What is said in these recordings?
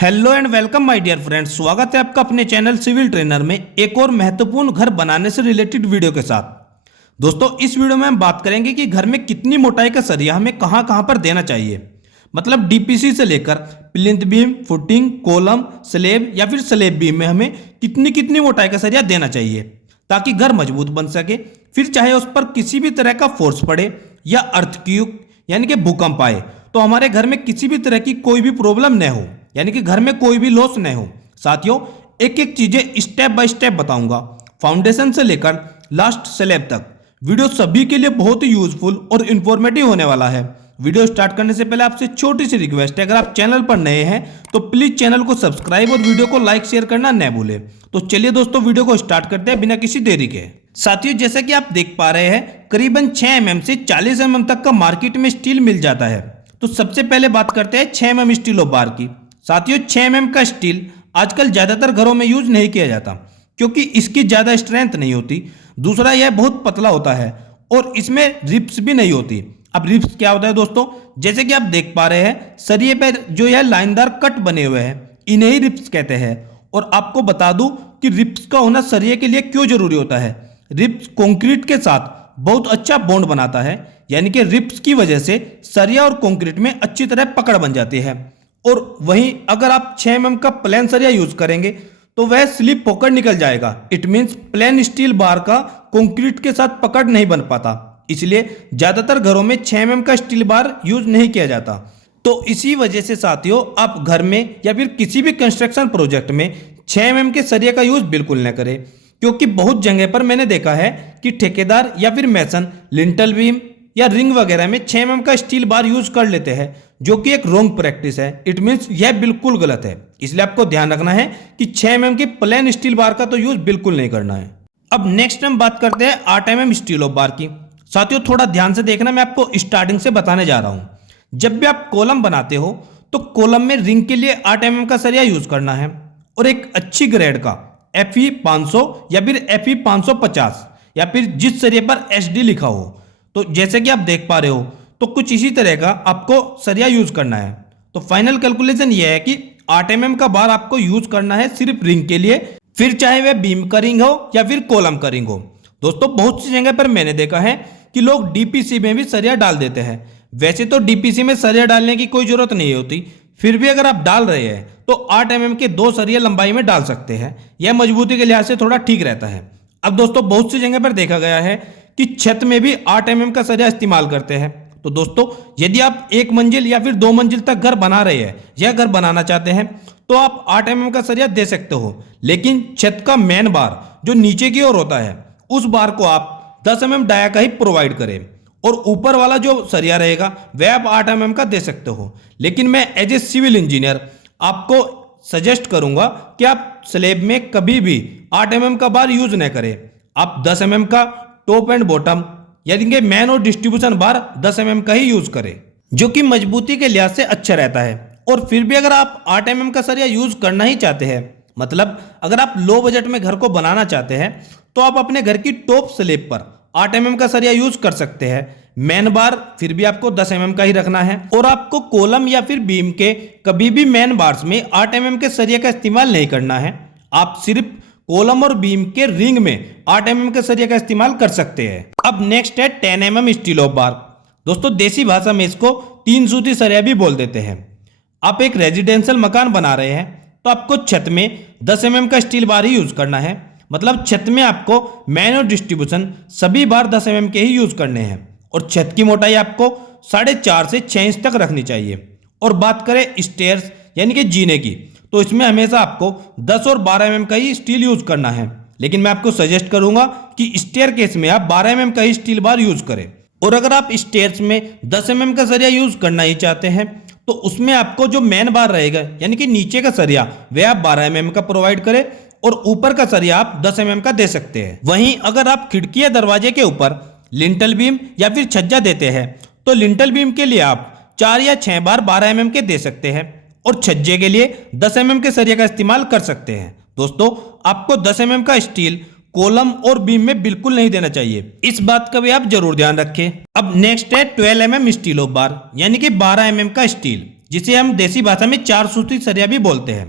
Hello and welcome my dear friends. स्वागत है आपका अपने चैनल सिविल ट्रेनर में एक और महत्वपूर्ण घर बनाने से रिलेटेड वीडियो के साथ। दोस्तों, इस वीडियो में हम बात करेंगे कि घर में कितनी मोटाई का सरिया हमें कहां कहां पर देना चाहिए। मतलब डीपीसी से लेकर plinth beam, footing, column, slab या फिर स्लेब बीम में हमें कितनी कितनी मोटाई का सरिया देना चाहिए ताकि घर मजबूत बन सके। फिर चाहे उस पर किसी भी तरह का फोर्स पड़े या अर्थक्वेक यानी कि भूकंप आए तो हमारे घर में किसी भी तरह की कोई भी प्रॉब्लम न हो, यानी कि घर में कोई भी लॉस न हो। साथियों, एक एक चीजें स्टेप बाय स्टेप बताऊंगा, फाउंडेशन से लेकर लास्ट स्लैब तक। वीडियो सभी के लिए बहुत ही यूजफुल और इंफॉर्मेटिव होने वाला है। वीडियो स्टार्ट करने से पहले आपसे छोटी सी रिक्वेस्ट है, अगर आप चैनल पर नए हैं तो प्लीज चैनल को सब्सक्राइब और वीडियो को लाइक शेयर करना न भूले। तो चलिए दोस्तों, वीडियो को स्टार्ट करते हैं बिना किसी देरी के। साथियों, जैसा कि आप देख पा रहे हैं, करीबन 6 mm से 40 mm तक का मार्केट में स्टील मिल जाता है। तो सबसे पहले बात करते हैं 6 mm स्टील ऑफ बार की। साथियों, 6 mm का स्टील आजकल ज्यादातर घरों में यूज नहीं किया जाता क्योंकि इसकी ज्यादा स्ट्रेंथ नहीं होती। दूसरा, यह बहुत पतला होता है और इसमें रिप्स भी नहीं होती। अब रिप्स क्या होता है दोस्तों, जैसे कि आप देख पा रहे हैं सरिये पर जो यह लाइनदार कट बने हुए हैं, इन्हें ही रिप्स कहते हैं। और आपको बता दूं कि रिप्स का होना सरिये के लिए क्यों जरूरी होता है। रिप्स कंक्रीट के साथ बहुत अच्छा बॉन्ड बनाता है, यानी कि रिप्स की वजह से सरिया और कंक्रीट में अच्छी तरह पकड़ बन जाती है। और वहीं अगर आप 6 mm का प्लेन सरिया यूज करेंगे तो वह स्लिप होकर निकल जाएगा। It means plain steel bar का कंक्रीट के साथ पकड़ नहीं बन पाता, इसलिए ज्यादातर घरों में 6 mm का स्टील बार यूज नहीं किया जाता। तो इसी वजह से साथियों, आप घर में या फिर किसी भी कंस्ट्रक्शन प्रोजेक्ट में 6 mm के सरिया का यूज बिल्कुल न करें, क्योंकि बहुत जगह पर मैंने देखा है कि ठेकेदार या फिर मैसन लिंटल बीम या रिंग वगैरह में 6 mm का स्टील बार यूज कर लेते हैं, जो कि एक रॉन्ग प्रैक्टिस है। इट मींस यह बिल्कुल गलत है। इसलिए आपको ध्यान रखना है कि 6 mm की प्लेन स्टील बार का तो यूज बिल्कुल नहीं करना है। अब नेक्स्ट हम बात करते हैं 8 mm स्टील ऑफ बार की। साथियों, थोड़ा ध्यान से देखना, मैं आपको स्टार्टिंग से बताने जा रहा हूं। जब भी आप कॉलम बनाते हो तो कॉलम में रिंग के लिए 8 mm का सरिया यूज करना है और एक अच्छी ग्रेड का FE 500 या फिर FE 550 या फिर जिस सरिये पर SD लिखा हो। तो जैसे कि आप देख पा रहे हो तो कुछ इसी तरह का आपको सरिया यूज करना है। तो फाइनल कैलकुलेशन यह है कि 8 mm का बार आपको यूज करना है सिर्फ रिंग के लिए, फिर चाहे वह बीम का रिंग हो या फिर कॉलम का रिंग हो। दोस्तों, बहुत सी जगह पर मैंने देखा है कि लोग डीपीसी में भी सरिया डाल देते हैं। वैसे तो डीपीसी में सरिया डालने की कोई जरूरत नहीं होती, फिर भी अगर आप डाल रहे हैं तो 8 mm के 2 सरिया लंबाई में डाल सकते हैं। यह मजबूती के लिहाज से थोड़ा ठीक रहता है। अब दोस्तों, बहुत सी जगह पर देखा गया है कि छत में भी 8 mm का सरिया इस्तेमाल करते हैं। तो दोस्तों, यदि आप 1 मंजिल या फिर 2 मंजिल तक घर बना रहे हैं या घर बनाना चाहते हैं तो आप 8 mm का सरिया दे सकते हो, लेकिन छत का मेन बार जो नीचे की ओर होता है उस बार को आप 10 mm डाया का ही प्रोवाइड करें और ऊपर वाला जो सरिया रहेगा वह आप 8 mm का दे सकते हो। लेकिन मैं एज ए सिविल इंजीनियर आपको सजेस्ट करूंगा कि आप स्लेब में कभी भी 8 mm का बार यूज न करें। आप 10 mm का टॉप एंड बॉटम यानी कि मैन और डिस्ट्रीब्यूशन बार 10 mm का ही यूज करें, जो कि मजबूती के लिहाज से अच्छा रहता है। और फिर भी अगर आप 8 mm का सरिया यूज करना ही चाहते हैं, मतलब अगर आप लो बजट में घर को बनाना चाहते हैं, तो आप अपने घर की टॉप स्लेब पर 8 mm का सरिया यूज कर सकते हैं। मेन बार फिर भी आपको 10 mm का ही रखना है और आपको कॉलम या फिर बीम के कभी भी मेन बार्स में 8 mm के सरिया का इस्तेमाल नहीं करना है। आप सिर्फ कॉलम और बीम के रिंग में 8 mm के सरिया का इस्तेमाल कर सकते हैं। अब नेक्स्ट है 10 mm स्टील ऑफ बार। दोस्तों, देसी भाषा में इसको 3 सूती सरिया भी बोल देते हैं। आप एक रेजिडेंशियल मकान बना रहे हैं तो आपको छत में 10 mm का स्टील बार ही यूज करना है। मतलब छत में आपको मैन और डिस्ट्रीब्यूशन सभी बार 10 mm के ही यूज करने हैं और छत की मोटाई आपको 4.5 से 6 इंच तक रखनी चाहिए। और बात करें स्टेयर्स यानी कि जीने की, तो इसमें हमेशा आपको 10 और 12 mm का ही स्टील यूज करना है। लेकिन मैं आपको सजेस्ट करूंगा कि स्टेयर केस में आप 12 mm का ही स्टील बार यूज करें। और अगर आप स्टेयर्स में 10 mm का सरिया यूज करना ही चाहते हैं तो उसमें आपको जो मेन बार रहेगा यानी कि नीचे का सरिया वह आप 12 mm का प्रोवाइड करें और ऊपर का सरिया आप 10 mm का दे सकते हैं। वहीं अगर आप खिड़की या दरवाजे के ऊपर लिंटल बीम या फिर छज्जा देते हैं तो लिंटल बीम के लिए आप 4 या 6 बार 12 mm के दे सकते हैं और छज्जे के लिए 10 mm के सरिया का इस्तेमाल कर सकते हैं। दोस्तों, आपको 10 mm का स्टील कॉलम और बीम में बिल्कुल नहीं देना चाहिए, इस बात का भी आप जरूर ध्यान रखें। अब नेक्स्ट है 12 mm स्टील ऑफ बार यानी कि 12 mm का स्टील। जिसे हम देसी भाषा में 4 सूत्री सरिया भी बोलते हैं।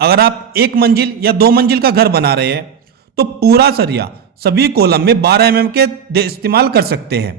अगर आप 1 मंजिल या 2 मंजिल का घर बना रहे हैं तो पूरा सरिया सभी कॉलम में 12 mm के इस्तेमाल कर सकते हैं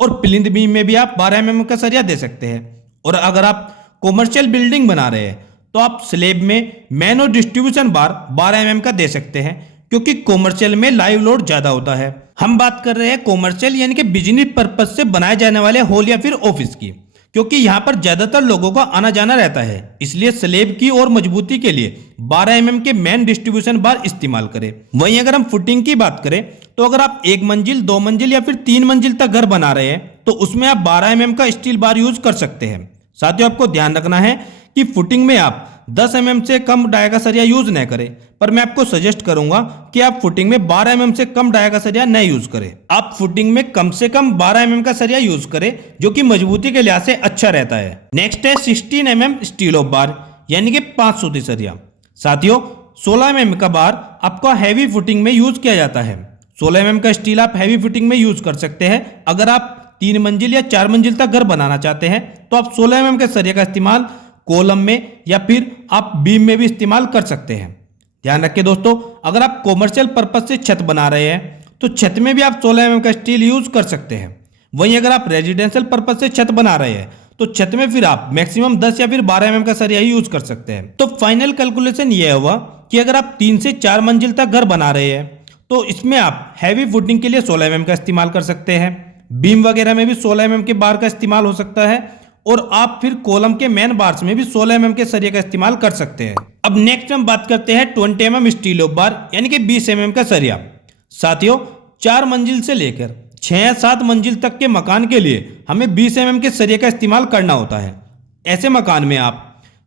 और प्लिंथ बीम में भी आप 12 mm का सरिया दे सकते हैं। और अगर आप कॉमर्शियल बिल्डिंग बना रहे हैं तो आप स्लेब में मैन और डिस्ट्रीब्यूशन बार 12 mm का दे सकते हैं, क्योंकि कॉमर्शियल में लाइव लोड ज्यादा होता है। हम बात कर रहे हैं कॉमर्शियल यानी कि बिजनेस पर्पज से बनाए जाने वाले हॉल या फिर ऑफिस की, क्योंकि यहाँ पर ज्यादातर लोगों का आना जाना रहता है, इसलिए स्लेब की और मजबूती के लिए 12 mm के मैन डिस्ट्रीब्यूशन बार इस्तेमाल करें। वहीं अगर हम फुटिंग की बात करें तो अगर आप 1 मंजिल, 2 मंजिल या फिर 3 मंजिल तक घर बना रहे हैं तो उसमें आप 12 mm का स्टील बार यूज कर सकते हैं। साथियों, आपको ध्यान रखना है कि फुटिंग में आप 10 mm से कम डाया का सरिया यूज न करें, पर मैं आपको सजेस्ट करूंगा कि आप फुटिंग में 12 mm से कम डाया का सरिया न यूज करें। आप फुटिंग में कम से कम 12 mm का सरिया यूज करें, जो कि मजबूती के लिहाज से अच्छा रहता है। नेक्स्ट है 16 mm स्टील ऑफ बार यानी कि 5 सूत्री सरिया। साथियों, 16 mm का बार आपका हैवी फुटिंग में यूज किया जाता है। 16 mm का स्टील आप हैवी फुटिंग में यूज कर सकते हैं। अगर आप 3 मंजिल या 4 मंजिल तक घर बनाना चाहते हैं तो आप 16 mm के सरिया का इस्तेमाल कॉलम में या फिर आप बीम में भी इस्तेमाल कर सकते हैं। ध्यान रखिए दोस्तों, अगर आप कॉमर्शियल पर्पज से छत बना रहे हैं तो छत में भी आप 16 mm का स्टील यूज कर सकते हैं। वहीं अगर आप रेजिडेंशियल पर्पज से छत बना रहे हैं तो छत में फिर आप मैक्सिमम 10 या फिर 12 mm का सरिया ही यूज कर सकते हैं। तो फाइनल कैलकुलेशन यह हुआ कि अगर आप 3 से 4 मंजिल तक घर बना रहे हैं तो इसमें आप हैवी फुटिंग के लिए 16 mm का इस्तेमाल कर सकते हैं। बीम वगैरह में भी 16 mm के बार का इस्तेमाल हो सकता है और आप फिर कॉलम के मेन बार्स में भी 16 mm के सरिये का इस्तेमाल कर सकते हैं। अब नेक्स्ट हम बात करते हैं 20 mm स्टील ऑफ बार यानी कि 20 mm का सरिया। साथियों, 4 मंजिल से लेकर 6 या 7 मंजिल तक के मकान के लिए हमें 20 mm के सरिये का इस्तेमाल करना होता है। ऐसे मकान में आप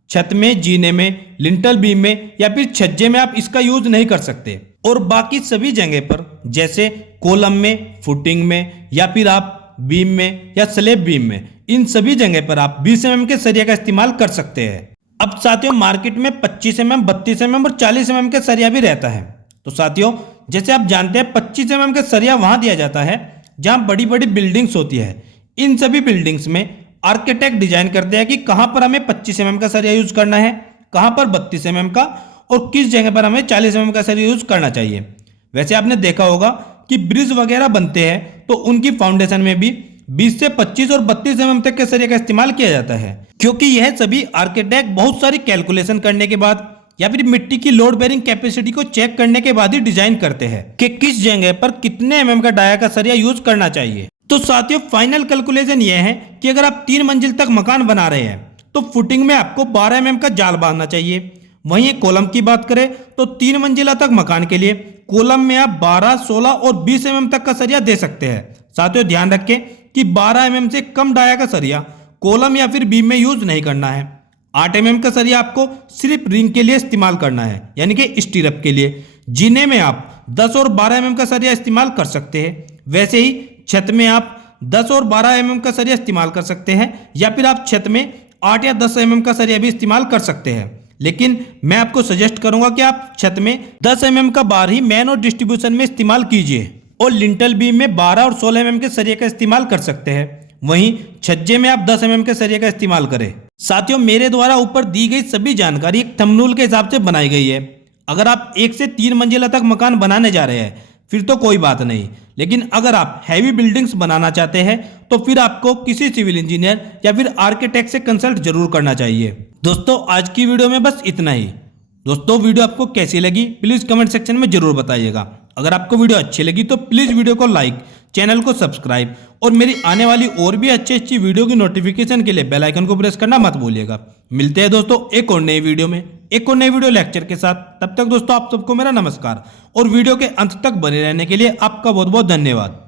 छत में, जीने में, लिंटल बीम में या फिर छज्जे में आप इसका यूज नहीं कर सकते। और बाकी सभी जगह पर जैसे कॉलम में, फुटिंग में या फिर आप बीम में या स्लेब बीम में, इन सभी जगह पर आप 20 mm के सरिया का इस्तेमाल कर सकते हैं। अब साथियों, मार्केट में 25 mm, 32 mm और 40 mm के सरिया भी रहता है। तो साथियों, जैसे आप जानते हैं 25 mm का सरिया वहां दिया जाता है जहां बड़ी बड़ी बिल्डिंग्स होती है। इन सभी बिल्डिंग्स में आर्किटेक्ट डिजाइन करते हैं कि कहां पर हमें 25 mm का सरिया यूज करना है, कहां पर 32 mm का और किस जगह पर हमें 40 mm का सरिया यूज करना चाहिए। वैसे आपने देखा होगा कि ब्रिज वगैरह बनते हैं तो उनकी फाउंडेशन में भी 20 से 25 और 32 mm तक के सरिये का इस्तेमाल किया जाता है, क्योंकि यह सभी आर्किटेक्ट बहुत सारी कैलकुलेशन करने के बाद या फिर मिट्टी की लोड बेरिंग कैपेसिटी को चेक करने के बाद ही डिजाइन करते हैं कि किस जगह पर कितने mm का डाया का सरिया यूज करना चाहिए। तो साथियों, फाइनल कैलकुलेशन यह है कि अगर आप 3 मंजिल तक मकान बना रहे हैं तो फुटिंग में आपको 12 mm का जाल बांधना चाहिए। वहीं कॉलम की बात करें तो 3 मंजिला तक मकान के लिए कॉलम में आप 12, 16 और 20 mm तक का सरिया दे सकते हैं। साथियों, ध्यान रखें कि 12 mm से कम डाया का सरिया कॉलम या फिर बीम में यूज नहीं करना है। 8 mm का सरिया आपको सिर्फ रिंग के लिए इस्तेमाल करना है, यानी कि स्टीरअप के लिए। जीने में आप 10 और 12 mm का सरिया इस्तेमाल कर सकते हैं। वैसे ही छत में आप 10 और 12 mm का सरिया इस्तेमाल कर सकते हैं, या फिर आप छत में 8 या 10 mm का सरिया भी इस्तेमाल कर सकते हैं। लेकिन मैं आपको सजेस्ट करूंगा कि आप छत में 10 mm का बार ही मैन और डिस्ट्रीब्यूशन में इस्तेमाल कीजिए और लिंटल बीम में 12 और 16 mm के सरिये का इस्तेमाल कर सकते हैं। वहीं छज्जे में आप 10 mm के सरिये का इस्तेमाल करें। साथियों, मेरे द्वारा ऊपर दी गई सभी जानकारी एक थंबनेल के हिसाब से बनाई गई है। अगर आप 1 से 3 मंजिला तक मकान बनाने जा रहे हैं फिर तो कोई बात नहीं, लेकिन अगर आप हैवी बिल्डिंग्स बनाना चाहते हैं तो फिर आपको किसी सिविल इंजीनियर या फिर आर्किटेक्ट से कंसल्ट जरूर करना चाहिए। दोस्तों, आज की वीडियो में बस इतना ही। दोस्तों, वीडियो आपको कैसी लगी प्लीज कमेंट सेक्शन में जरूर बताइएगा। अगर आपको वीडियो अच्छी लगी तो प्लीज वीडियो को लाइक, चैनल को सब्सक्राइब और मेरी आने वाली और भी अच्छी वीडियो की नोटिफिकेशन के लिए बेल आइकन को प्रेस करना मत भूलिएगा। मिलते हैं दोस्तों एक और नई वीडियो में, एक और नई वीडियो लेक्चर के साथ। तब तक दोस्तों आप सबको मेरा नमस्कार और वीडियो के अंत तक बने रहने के लिए आपका बहुत बहुत धन्यवाद।